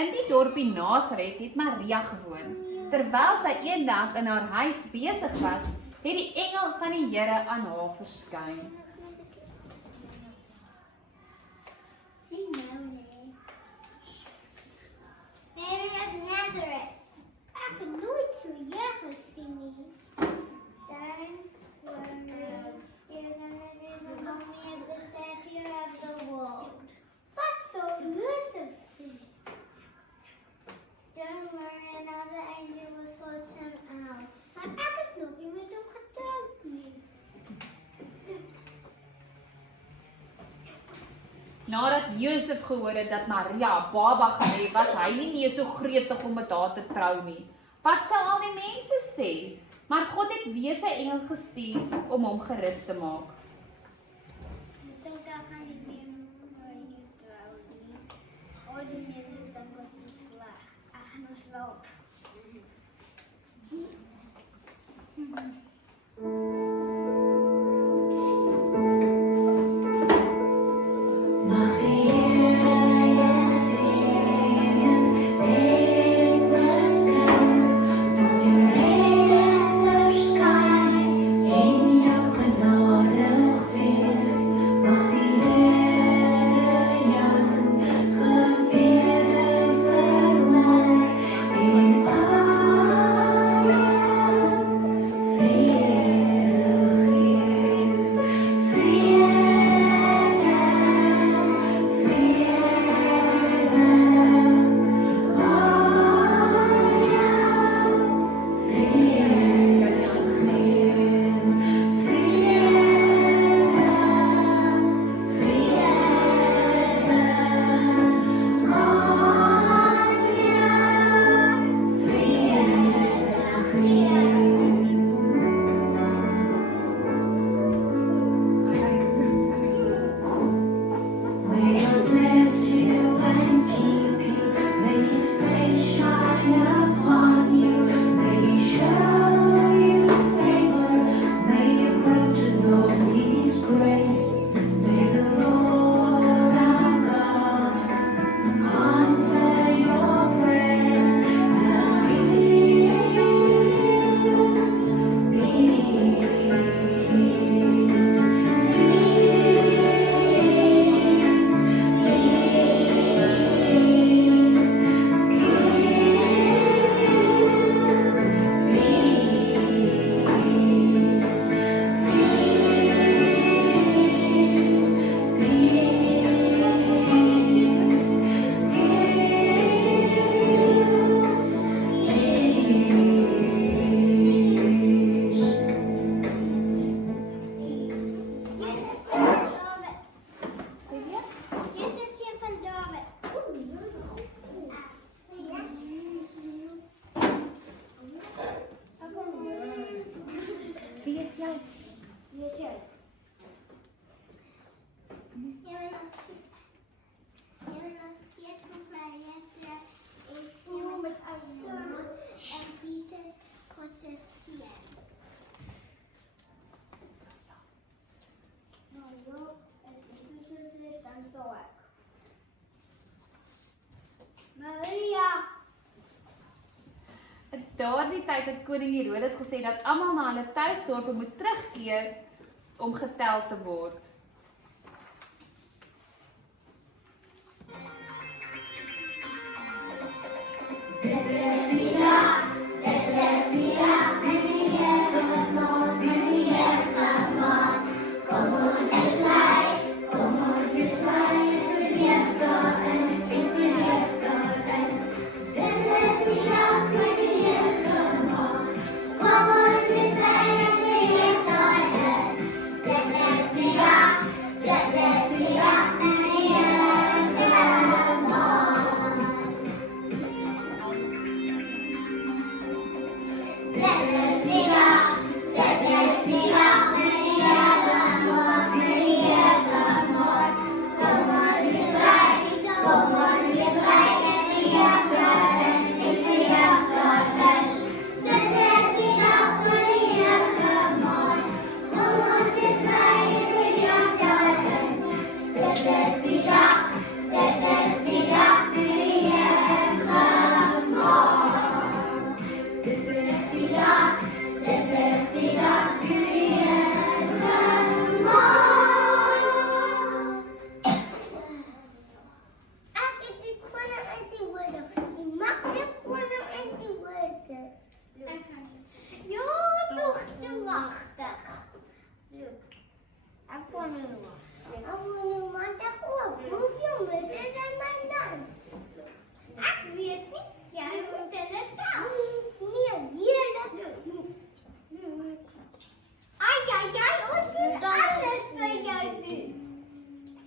In die dorpie Nasaret het Maria gewoon. Terwyl sy eendag in haar huis besig was, het die engel van die Here aan haar verskyn. Mary uit Nazareth. Ek het nooit so hier gesien nie. Don't worry, you're gonna be the mommy of the savior of the world. Wat sou Joseph sê? Don't worry, another angel will sort him out. Maar ek het nog nie met hom getroud nie. Nadat Josef gehoor het dat Maria 'n baba gehad het, was hy nie meer so gretig om met haar te trou nie. Wat sou al die mense sê? Maar God het weer sy engel gestuur om hom gerus te maak. Ek dink ek gaan nie meer met trou nie. Al die mense dink dit is sleg. Ek gaan nou slaap. Daardie tyd het koning Herodes gesê dat almal na hulle tuisdorpe moet terugkeer om getel te word.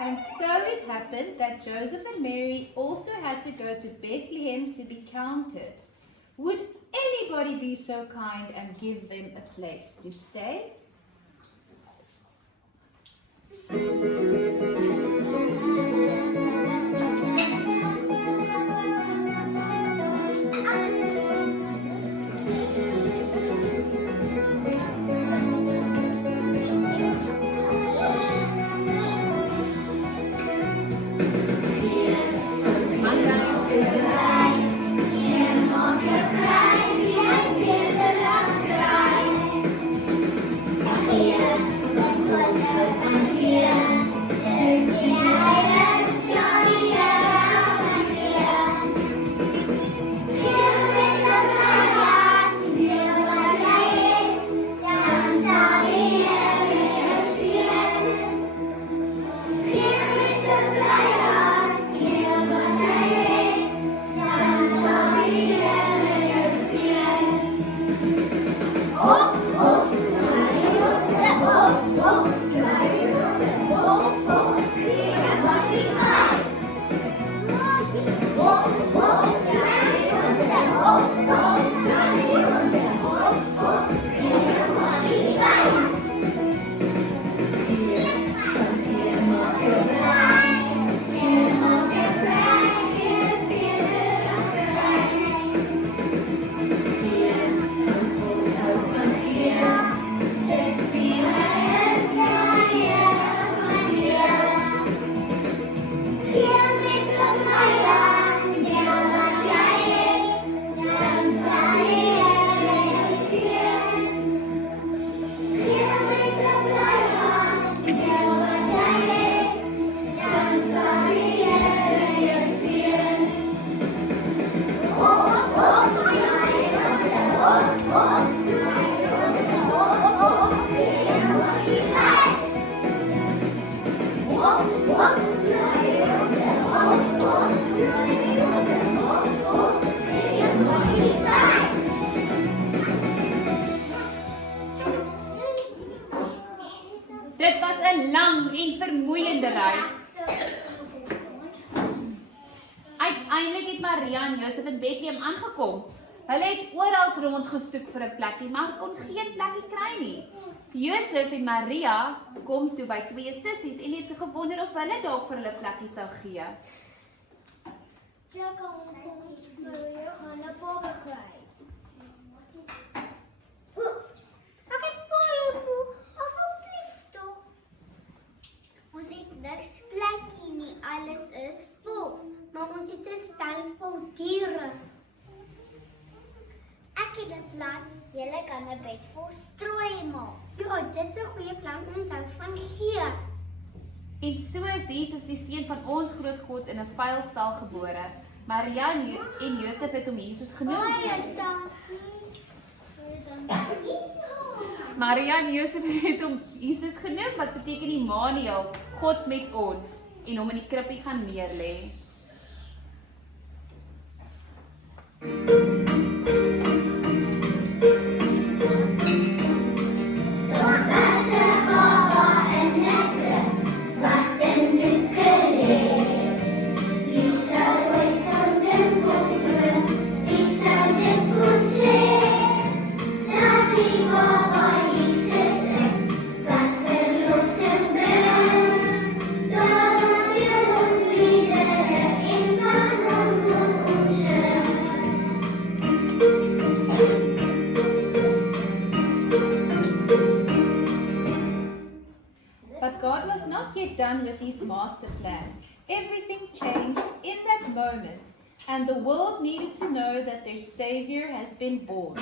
And so it happened that Joseph and Mary also had to go to Bethlehem to be counted. Would anybody be so kind and give them a place to stay? Dit was 'n lang en vermoeiende reis. Uiteindelik het Maria en Josef in Bethlehem aangekom. Hulle het oral rond gesoek vir 'n plekkie, maar kon geen plekkie kry nie. Josef en Maria kom toe by twee sissies en het gewonder of hulle dalk vir hulle plekkie sou gee. Check ons Maria gaan 'n baba kry. Ek het baie voel, asseblief tog. Ons het niks plekkie nie, alles is vol. Maar ons het 'n stal vol diere. Ek het dit laat, julle kan 'n bed vol strooi maak. Ja, dit is 'n goeie plan, ons hou van gee. En so is Jesus die seun van ons groot God in 'n vuil stal gebore. Maria en Josef het hom Jesus genoem. Baie dankie. Maria en Josef het hom Jesus genoem, wat beteken Immanuel, God met ons, en hom in die krippie gaan neerlê. But God was not yet done with his master plan. Everything changed in that moment, and the world needed to know that their Savior has been born.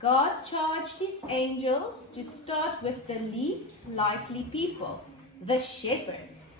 God charged his angels to start with the least likely people, the shepherds.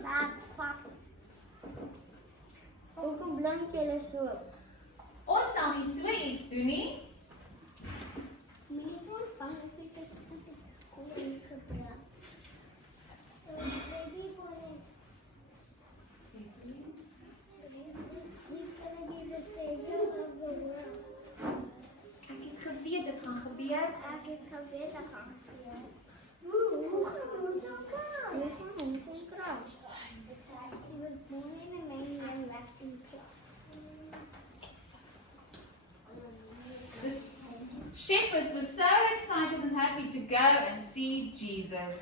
Fuck. Hoekom blink julle so? Ons sal nie so iets doen nie. Meneer vir ons bang as ek kom eens gebruik. Baby boy. He's gonna be the savior of the world. Ek het geweet dit gaan gebeur. Ek het geweet dat gaan gebeur. Hoe gaan ons aan kry? Hoe gaan ons aan kry? He was born in a man and left in class. The shepherds were so excited and happy to go and see Jesus.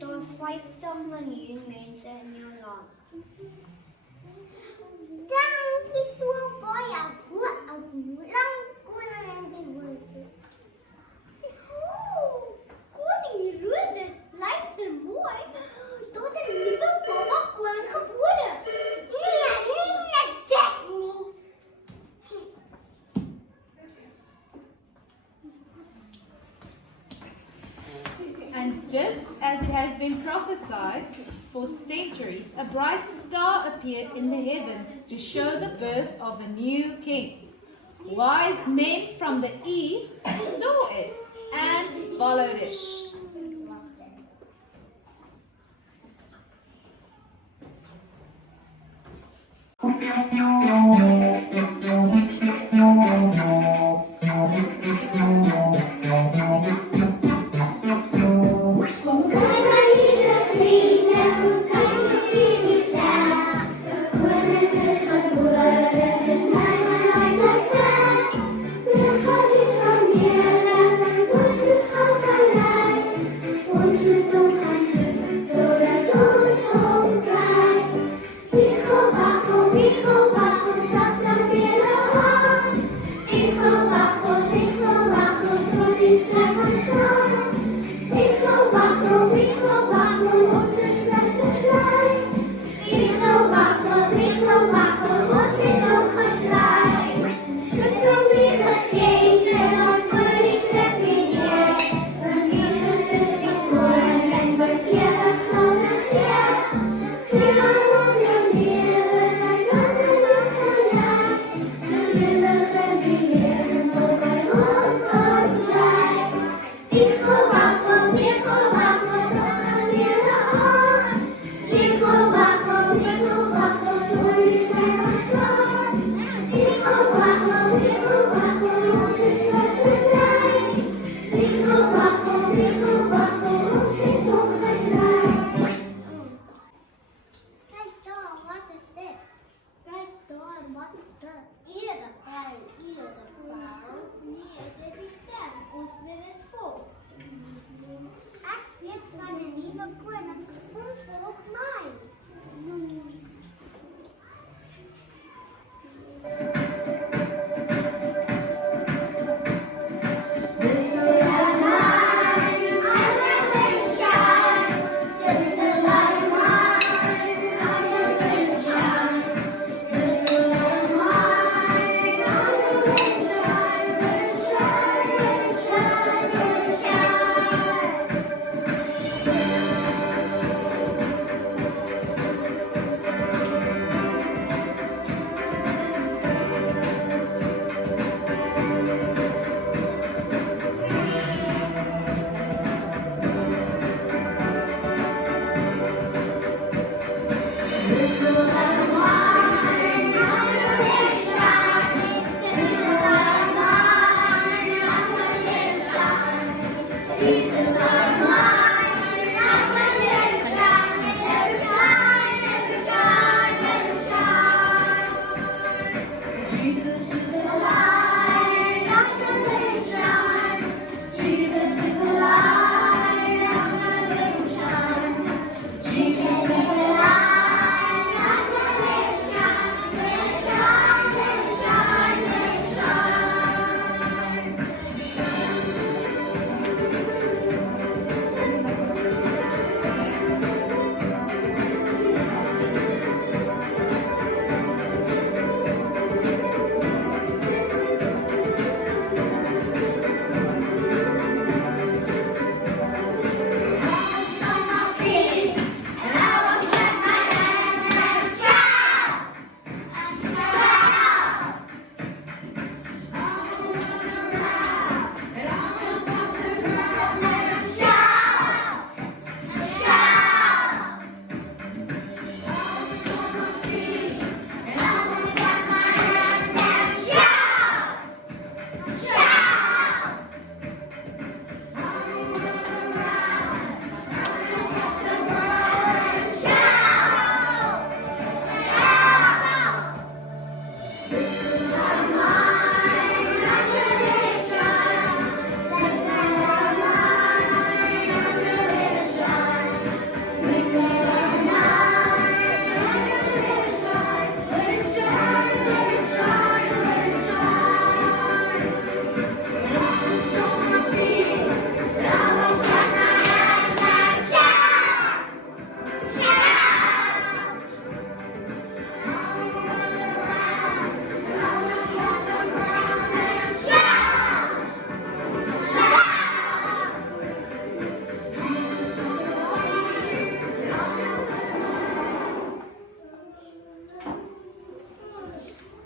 Daar's 50 miljoen mense in jou land. Dankie so baie. Hoe lank koning en die woorde. Koning Herodes, luister mooi. Daar's 'n nuwe baba koning gebore. Nee, nie net dit nie. And just as it has been prophesied for centuries, a bright star appeared in the heavens to show the birth of a new king. Wise men from the east saw it and followed it. Wie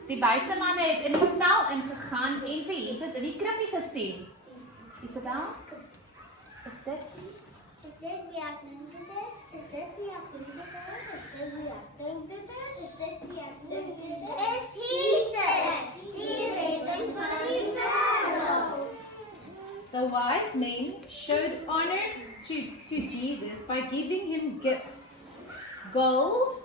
Die wyse manne het in die stal ingegaan en vir Jesus in die krippie gesien. Isabel? Is dit? Is dit wie ek dink dit is? Is dit wie ek dink dit is? Is dit wie ek dink dit is? Is dit wie ek dink dit is? Is Jesus, die redding van die wêreld. The wise men showed honor to Jesus by giving him gifts: gold,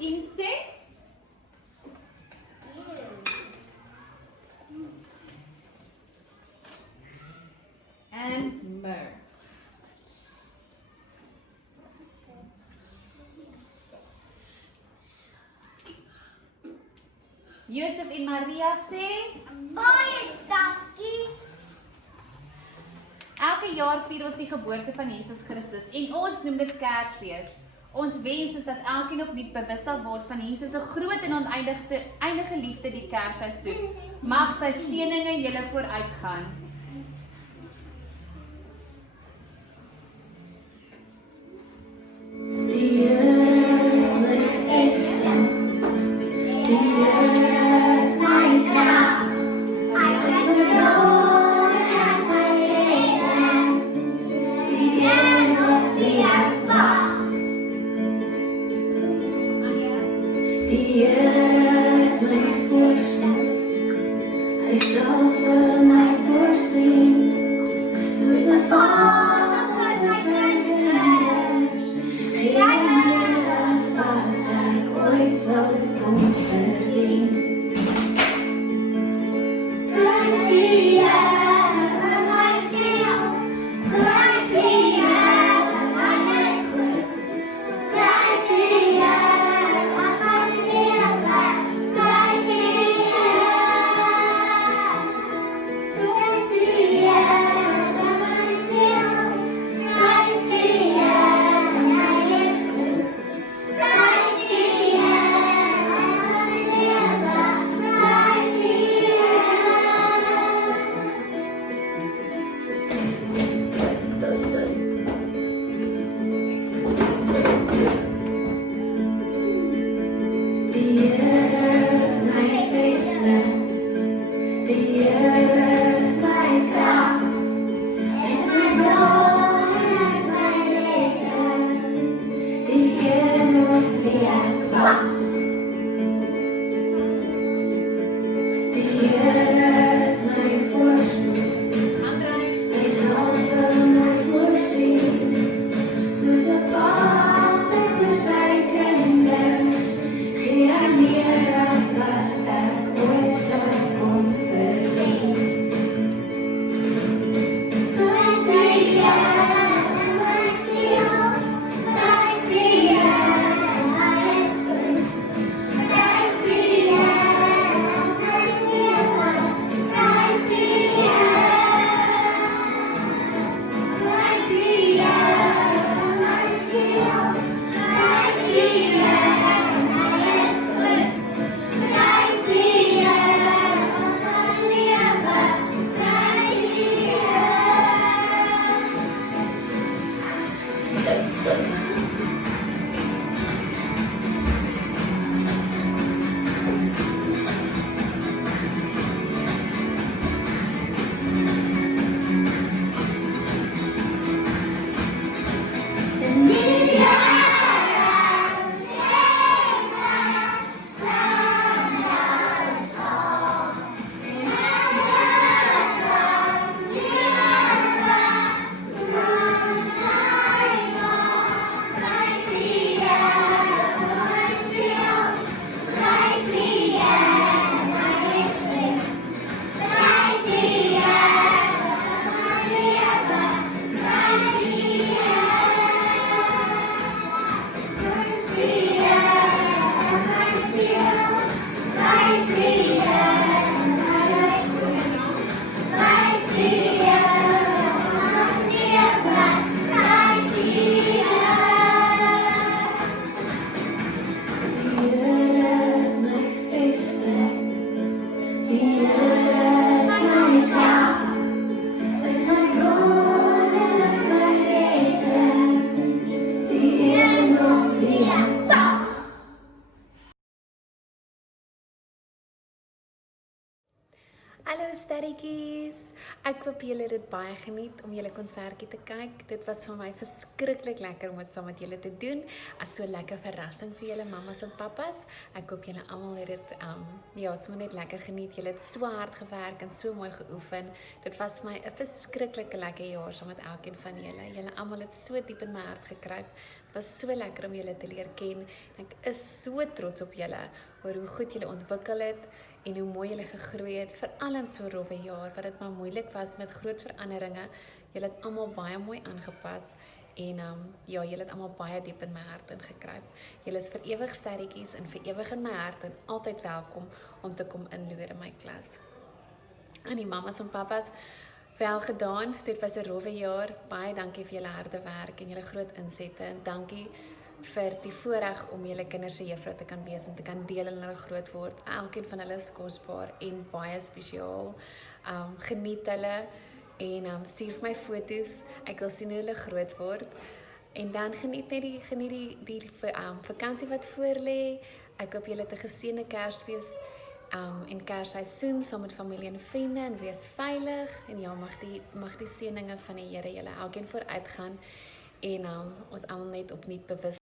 incense, and myrrh. Josef en Maria sê, Baie dankie. elke jaar vier ons die geboorte van Jesus Christus en ons noem dit Kersfees. Ons wens is dat elkeen opnuut bewus sal word van Jesus se groot en oneindige liefde die Kersseisoen. Mag sy seëninge julle vooruitgaan. Die Here is my vesting, die Here is my kraag. Hy is my Lord, hy is my redder, die Here op wie ek wag. Die Here is my voorspoed, hy sal vir my voorspoed sterretjies. Ek hoop julle het dit baie geniet om julle konsertjie te kyk. Dit was vir my verskriklik lekker om dit saam met julle te doen. As so 'n lekker verrassing vir julle mammas en pappas. Ek hoop julle almal het dit sommer net lekker geniet. Julle het so hard gewerk en so mooi geoefen. Dit was my 'n verskriklike lekker jaar saam met elkeen van julle. Julle almal het so diep in my hart gekruip. Dit was so lekker om julle te leer ken. Ek is so trots op julle oor hoe goed julle ontwikkel het en hoe mooi julle gegroei het, veral in so 'n rowwe jaar wat dit maar moeilik was met groot veranderinge. Julle het almal baie mooi aangepas en julle het almal baie diep in my hart ingekruip. Julle is vir ewig sterretjies en vir ewig in my hart en altyd welkom om te kom inloer in my klas. En die mammas en pappas, wel gedaan. Dit was 'n rowwe jaar. Baie dankie vir julle harde werk en julle groot insette en dankie vir die voorreg om julle kinders se juffrou te kan wees en te kan deel in hulle groot word. Elkeen van hulle is kosbaar en baie spesiaal. Geniet hulle en stuur vir my foto's. Ek wil sien hoe hulle groot word. En dan geniet net die vakansie wat voor lê. Ek hoop julle het 'n geseënde Kersfees en Kersseisoen saam met familie en vriende en wees veilig. En ja, mag die seëninge van die Here julle elkeen vooruitgaan en ons almal net opnuut bewus